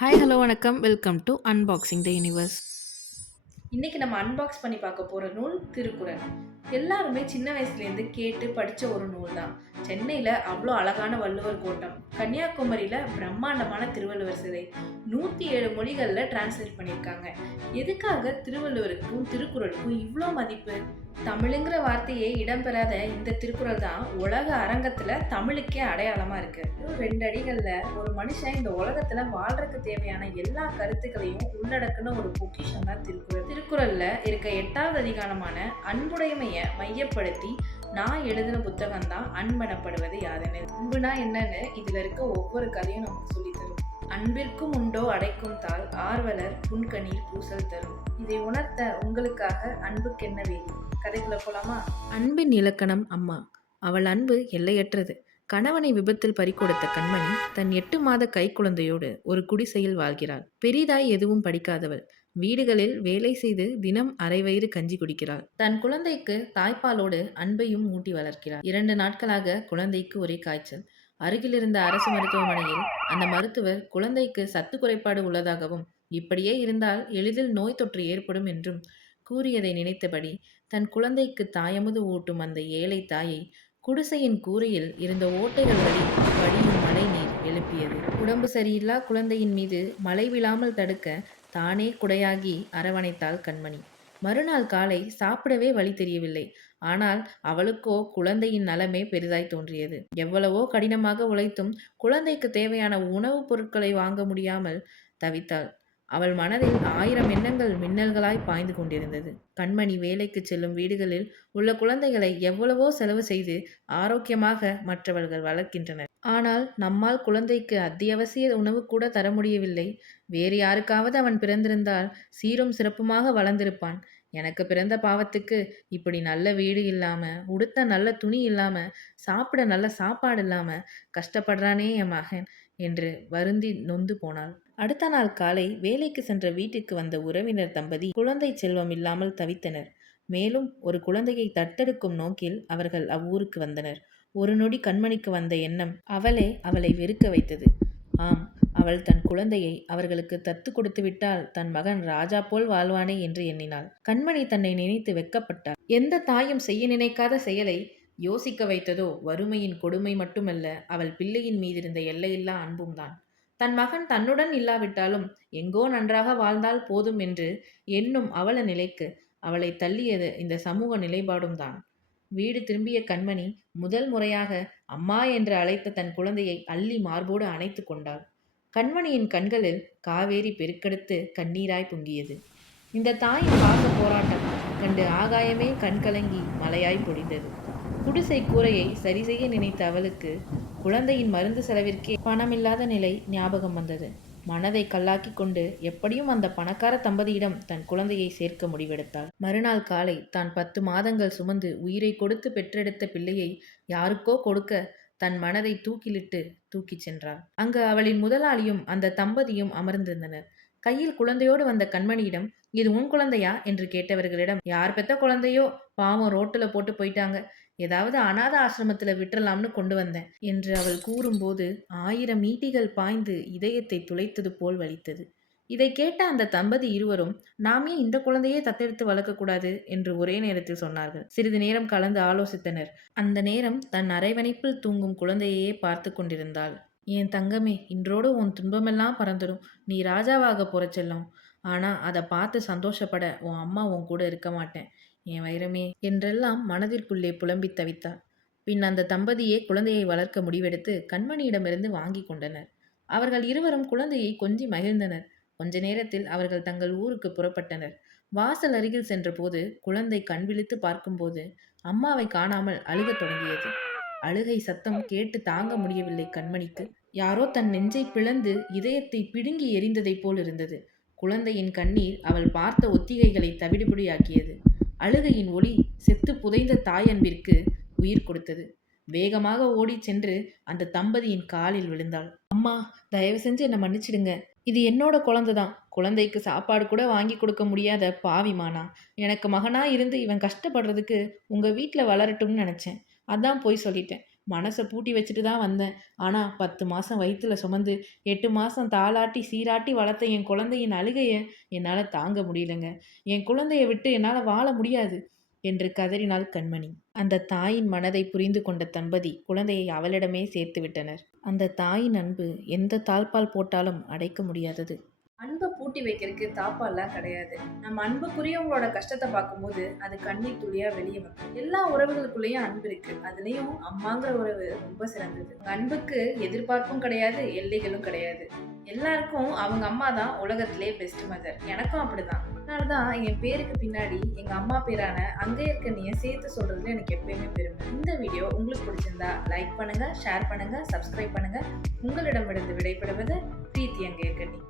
Hi hello வணக்கம் welcome to unboxing the universe. இன்னைக்கு நம்ம அன்பாக்ஸ் பண்ணி பார்க்க போற நூல் திருக்குறள். எல்லாருமே சின்ன வயசுலேருந்து கேட்டு படிச்ச ஒரு நூல் தான். சென்னையில அவ்வளோ அழகான வள்ளுவர் கோட்டம், கன்னியாகுமரியில பிரம்மாண்டமான திருவள்ளுவர் சிலை, 107 மொழிகள்ல டிரான்ஸ்லேட் பண்ணியிருக்காங்க. எதுக்காக திருவள்ளுவருக்கும் திருக்குறளுக்கும் இவ்வளோ மதிப்பு? தமிழுங்கிற வார்த்தையே இடம்பெறாத இந்த திருக்குறள் தான் உலக அரங்கத்துல தமிழுக்கே அடையாளமா இருக்கு. 2 அடிகள்ல ஒரு மனுஷன் இந்த உலகத்துல வாழ்றதுக்கு தேவையான எல்லா கருத்துக்களையும் உள்ளடக்குன ஒரு பொக்கிஷம் தான் திருக்குறள். திருக்குறள்ல இருக்க 8வது அதிகாரமான அன்புடைமைய மையப்படுத்தி நான் எழுதின புத்தகம் தான் அன்பெனப்படுவது யாதென. அன்புனா என்னன்னு இதுல இருக்க ஒவ்வொரு கதையும் நமக்கு சொல்லி தரும். அன்பிற்கும் உண்டோ அடைக்கும் தாள் ஆர்வலர் புன்கணீர் பூசல் தரும். இதை உணர்த்த உங்களுக்காக அன்புக்கென்ன வேலி. கதைக்குள்ள போலாமா? அன்பின் இலக்கணம் அம்மா. அவள் அன்பு எல்லையற்றது. கணவனை விபத்தில் பறிகொடுத்த கண்மணி தன் 8 மாத கைக்குழந்தையோடு ஒரு குடிசையில் வாழ்கிறாள். பெரிதாய் எதுவும் படிக்காதவள். வீடுகளில் வேலை செய்து தினம் அரை வயிறு கஞ்சி குடிக்கிறாள். தன் குழந்தைக்கு தாய்ப்பாலோடு அன்பையும் ஊட்டி வளர்க்கிறாள். 2 நாட்களாக குழந்தைக்கு ஒரே காய்ச்சல். அருகில் இருந்த அரசு மருத்துவமனையில் அந்த மருத்துவர் குழந்தைக்கு சத்து குறைபாடு உள்ளதாகவும், இப்படியே இருந்தால் எளிதில் நோய் தொற்று ஏற்படும் என்றும் கூறியதை நினைத்தபடி தன் குழந்தைக்கு தாயமுது ஊட்டும் அந்த ஏழை தாயை குடிசையின் கூரையில் இருந்த ஓட்டைகள் வழி வடியும் மழை நீர் எழுப்பியது. உடம்பு சரியில்லா குழந்தையின் மீது மழை விழாமல் தடுக்க தானே குடையாகி அரவணைத்தாள் கண்மணி. மறுநாள் காலை சாப்பிடவே வழி தெரியவில்லை. ஆனால் அவளுக்கோ குழந்தையின் நலமே பெரிதாய் தோன்றியது. எவ்வளவோ கடினமாக உழைத்தும் குழந்தைக்கு தேவையான உணவுப் பொருட்களை வாங்க முடியாமல் தவித்தாள். அவள் மனதில் 1000 எண்ணங்கள் மின்னல்களாய் பாய்ந்து கொண்டிருந்தது. கண்மணி வேலைக்கு செல்லும் வீடுகளில் உள்ள குழந்தைகளை எவ்வளவோ செலவு செய்து ஆரோக்கியமாக மற்றவர்கள் வளர்க்கின்றனர். ஆனால் நம்மால் குழந்தைக்கு அத்தியாவசிய உணவு கூட தர முடியவில்லை. வேறு யாருக்காவது அவன் பிறந்திருந்தால் சீரும் சிறப்புமாக வளர்ந்திருப்பான். எனக்கு பிறந்த பாவத்துக்கு இப்படி நல்ல வீடு இல்லாம, உடுத்த நல்ல துணி இல்லாம, சாப்பிட நல்ல சாப்பாடு இல்லாம கஷ்டப்படுறானே என் மகன் என்று வருந்தி நொந்து போனாள். அடுத்த நாள் காலை வேலைக்கு சென்ற வீட்டுக்கு வந்த உறவினர் தம்பதி குழந்தை செல்வம் இல்லாமல் தவித்தனர். மேலும் ஒரு குழந்தையை தத்தெடுக்கும் நோக்கில் அவர்கள் அவ்வூருக்கு வந்தனர். ஒரு நொடி கண்மணிக்கு வந்த எண்ணம் அவளை வெறுக்க வைத்தது. ஆம், அவள் தன் குழந்தையை அவர்களுக்கு தத்து கொடுத்து விட்டால் தன் மகன் ராஜா போல் வாழ்வானே என்று எண்ணினாள். கண்மணி தன்னை நினைத்து வெட்கப்பட்டாள். எந்த தாயும் செய்ய நினைக்காத செயலை யோசிக்க வைத்ததோ வறுமையின் கொடுமை மட்டுமல்ல, அவள் பிள்ளையின் மீதிருந்த எல்லையில்லா அன்பும் தான். தன் மகன் தன்னுடன் இல்லாவிட்டாலும் எங்கோ நன்றாக வாழ்ந்தால் போதும் என்று எண்ணும் அவல நிலைக்கு அவளை தள்ளியது இந்த சமூக நிலைப்பாடும் தான். வீடு திரும்பிய கண்மணி முதல் முறையாக அம்மா என்று அழைத்த தன் குழந்தையை அள்ளி மார்போடு அணைத்து கொண்டாள். கண்மணியின் கண்களில் காவேரி பெருக்கெடுத்து கண்ணீராய் பொங்கியது. இந்த தாயின் பாச போராட்டம் கண்டு ஆகாயமே கண்கலங்கி மலையாய் பொழிந்தது. குடிசை கூரையை சரி செய்ய நினைத்த அவளுக்கு குழந்தையின் மருந்து செலவிற்கே பணமில்லாத நிலை ஞாபகம் வந்தது. மனதை கல்லாக்கி கொண்டு எப்படியும் அந்த பணக்கார தம்பதியிடம் தன் குழந்தையை சேர்க்க முடிவெடுத்தாள். மறுநாள் காலை தான் 10 மாதங்கள் சுமந்து உயிரை கொடுத்து பெற்றெடுத்த பிள்ளையை யாருக்கோ கொடுக்க தன் மனதை தூக்கிச் சென்றாள். அங்கு அவளின் முதலாளியும் அந்த தம்பதியும் அமர்ந்திருந்தனர். கையில் குழந்தையோடு வந்த கண்மணியிடம், இது உன் குழந்தையா என்று கேட்டவர்களிடம், யார் பெத்த குழந்தையோ, பாவம் ரோட்டுல போட்டு போயிட்டாங்க, ஏதாவது அநாத ஆசிரமத்துல விட்டுறலாம்னு கொண்டு வந்தேன் என்று அவள் கூறும்போது 1000 ஈட்டிகள் பாய்ந்து இதயத்தை துளைத்தது போல் வலித்தது. இதை கேட்ட அந்த தம்பதி இருவரும், நாமே இந்த குழந்தையே தத்தெடுத்து வளர்க்கக்கூடாது என்று ஒரே நேரத்தில் சொன்னார்கள். சிறிது நேரம் கலந்து ஆலோசித்தனர். அந்த நேரம் தன் அரவணைப்பில் தூங்கும் குழந்தையே பார்த்து கொண்டிருந்தாள். என் தங்கமே, இன்றோடு உன் துன்பமெல்லாம் பறந்துடும். நீ ராஜாவாக போற செல்லம். ஆனா அதை பார்த்து சந்தோஷப்பட உன் அம்மா உன் கூட இருக்க மாட்டேன் என் வைரமே என்றெல்லாம் மனதிற்குள்ளே புலம்பித் தவித்தாள். பின் அந்த தம்பதியே குழந்தையை வளர்க்க முடிவெடுத்து கண்மணியிடமிருந்து வாங்கி கொண்டனர். அவர்கள் இருவரும் குழந்தையை கொஞ்சி மகிழ்ந்தனர். கொஞ்ச நேரத்தில் அவர்கள் தங்கள் ஊருக்கு புறப்பட்டனர். வாசல் அருகில் சென்றபோது குழந்தை கண் விழித்து பார்க்கும்போது அம்மாவை காணாமல் அழுகத் தொடங்கியது. அழுகை சத்தம் கேட்டு தாங்க முடியவில்லை கண்மணிக்கு. யாரோ தன் நெஞ்சை பிளந்து இதயத்தை பிடுங்கி எறிந்ததைப் போல் இருந்தது. குழந்தையின் கண்ணீர் அவள் பார்த்த ஒத்திகைகளை தவிடுபொடியாக்கியது. அழுகையின் ஒளி செத்து புதைந்த தாயன்பிற்கு உயிர் கொடுத்தது. வேகமாக ஓடிச் சென்று அந்த தம்பதியின் காலில் விழுந்தாள். அம்மா, தயவு செஞ்சு என்னை மன்னிச்சிடுங்க. இது என்னோட குழந்தைதான். குழந்தைக்கு சாப்பாடு கூட வாங்கி கொடுக்க முடியாத பாவிமானா. எனக்கு மகனா இருந்து இவன் கஷ்டப்படுறதுக்கு உங்க வீட்டில் வளரட்டும்னு நினைச்சேன். அதான் போய் சொல்லிட்டேன். மனசை பூட்டி வச்சுட்டு தான் வந்தேன். ஆனா 10 மாசம் வயித்துல சுமந்து 8 மாசம் தாலாட்டி சீராட்டி வளர்த்த என் குழந்தையின் அழுகைய என்னால தாங்க முடியலங்க. என் குழந்தைய விட்டு என்னால வாழ முடியாது என்று கதறினாள் கண்மணி. அந்த தாயின் மனதை புரிந்து கொண்ட தம்பதி குழந்தையை அவளிடமே சேர்த்து விட்டனர். அந்த தாயின் அன்பு எந்த தாழ்பால் போட்டாலும் அடைக்க முடியாதது. அன்பை பூட்டி வைக்கிறதுக்கு தாப்பால்லாம் கிடையாது. நம்ம அன்புக்குரியவங்களோட கஷ்டத்தை பார்க்கும்போது அது கண்ணீர் துளியா வெளியே வரும். எல்லா உறவுகளுக்குள்ளேயும் அன்பு இருக்கு. அதுலயும் அம்மாங்கிற உறவு ரொம்ப சிறந்தது. அன்புக்கு எதிர்பார்ப்பும் கிடையாது, எல்லைகளும் கிடையாது. எல்லாருக்கும் அவங்க அம்மா தான் உலகத்திலே பெஸ்ட் மதர். எனக்கும் அப்படிதான். அதனாலதான் என் பேருக்கு பின்னாடி எங்க அம்மா பேரான அங்கையர்கண்ணியை சேர்த்து சொல்றதுல எனக்கு எப்பயுமே பெருமை. இந்த வீடியோ உங்களுக்கு பிடிச்சிருந்தா லைக் பண்ணுங்க, ஷேர் பண்ணுங்க, சப்ஸ்கிரைப் பண்ணுங்க. உங்களிடமிருந்து விடைபெறுவது பிரீத்தி அங்கையர்கண்ணி.